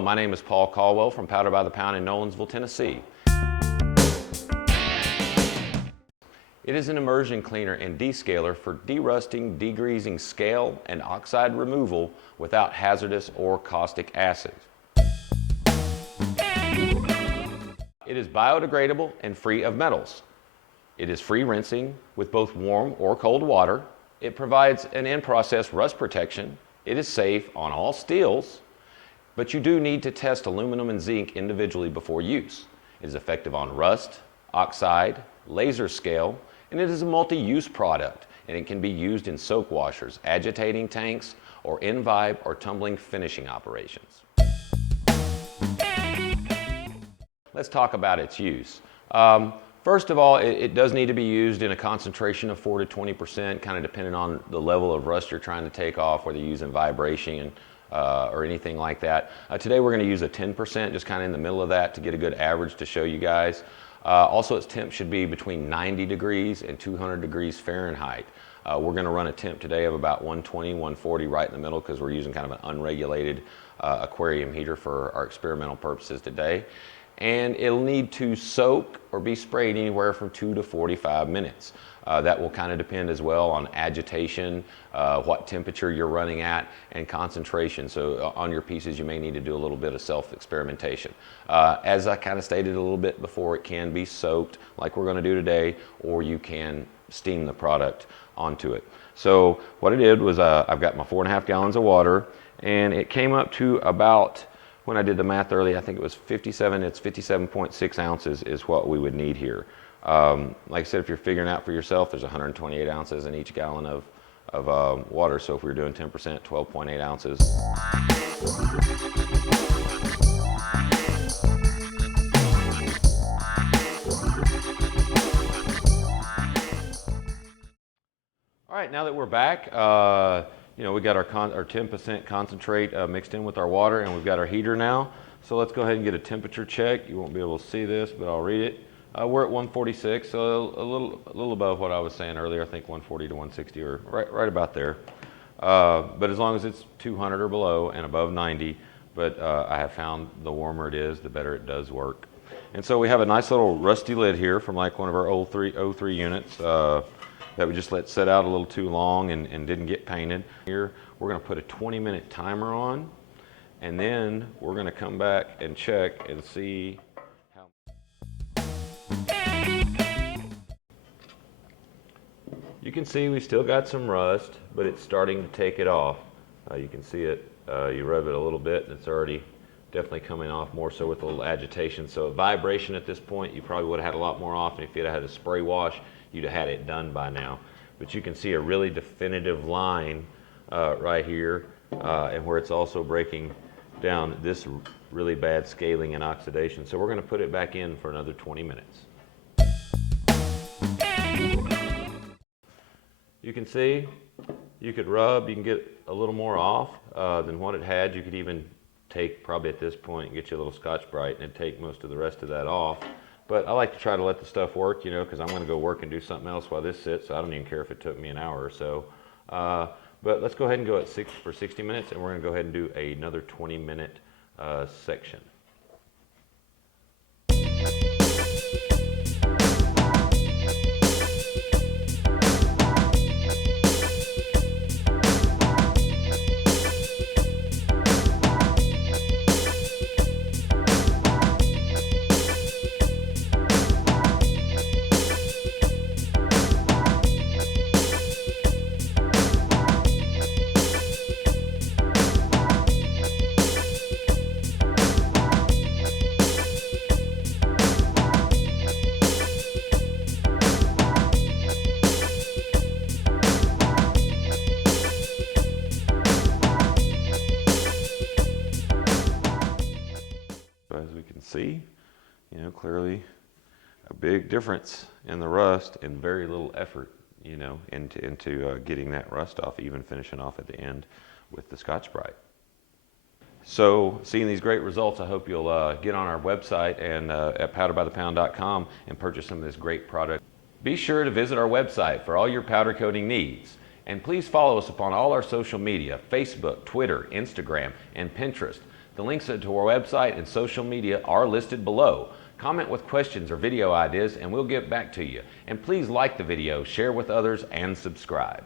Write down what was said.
Hello, my name is Paul Caldwell from Powder by the Pound in Nolensville, Tennessee. It is an immersion cleaner and descaler for derusting, degreasing scale and oxide removal without hazardous or caustic acids. It is biodegradable and free of metals. It is free rinsing with both warm or cold water. It provides an in-process rust protection. It is safe on all steels, but you do need to test aluminum and zinc individually before use. It is effective on rust, oxide, laser scale, and it is a multi-use product, and it can be used in soak washers, agitating tanks, or in-vibe or tumbling finishing operations. Let's talk about its use. First of all, it does need to be used in a concentration of 4 to 20%, kind of depending on the level of rust you're trying to take off, whether you're using vibration or anything like that. Today we're going to use a 10%, just kind of in the middle of that to get a good average to show you guys. Also, its temp should be between 90 degrees and 200 degrees Fahrenheit. We're going to run a temp today of about 120, 140 right in the middle because we're using kind of an unregulated aquarium heater for our experimental purposes today. And it'll need to soak or be sprayed anywhere from 2 to 45 minutes. That will kind of depend as well on agitation, what temperature you're running at, and concentration. So on your pieces, you may need to do a little bit of self-experimentation. As I kind of stated a little bit before, it can be soaked like we're going to do today, or you can steam the product onto it. So what I did was I've got my 4.5 gallons of water, and it came up to about, when I did the math earlier, I think it was 57.6 ounces is what we would need here. Like I said, if you're figuring out for yourself, there's 128 ounces in each gallon of water. So if we were doing 10%, 12.8 ounces. All right, now that we're back, we got our 10% concentrate mixed in with our water, and we've got our heater now. So let's go ahead and get a temperature check. You won't be able to see this, but I'll read it. We're at 146, so a little above what I was saying earlier. I think 140 to 160, or right about there. But as long as it's 200 or below and above 90, but I have found the warmer it is, the better it does work. And so we have a nice little rusty lid here from like one of our old 03 units that we just let set out a little too long and didn't get painted. Here we're going to put a 20-minute timer on, and then we're going to come back and check and see how. You can see we still got some rust, but it's starting to take it off. You can see it, you rub it a little bit and it's already definitely coming off, more so with a little agitation. So vibration at this point, you probably would have had a lot more off, and if you'd had a spray wash, you'd have had it done by now. But you can see a really definitive line right here, and where it's also breaking down this really bad scaling and oxidation. So we're going to put it back in for another 20 minutes. You can see, you could rub, you can get a little more off than what it had. You could even take, probably at this point, and get you a little Scotch-Brite and take most of the rest of that off. But I like to try to let the stuff work, because I'm going to go work and do something else while this sits, so I don't even care if it took me an hour or so. But let's go ahead and go for 60 minutes, and we're going to go ahead and do another 20-minute section. As we can see, clearly a big difference in the rust and very little effort, into getting that rust off, even finishing off at the end with the Scotch-Brite. So seeing these great results, I hope you'll get on our website and at powderbythepound.com and purchase some of this great product. Be sure to visit our website for all your powder coating needs. And please follow us upon all our social media, Facebook, Twitter, Instagram, and Pinterest. The links to our website and social media are listed below. Comment with questions or video ideas and we'll get back to you. And please like the video, share with others, and subscribe.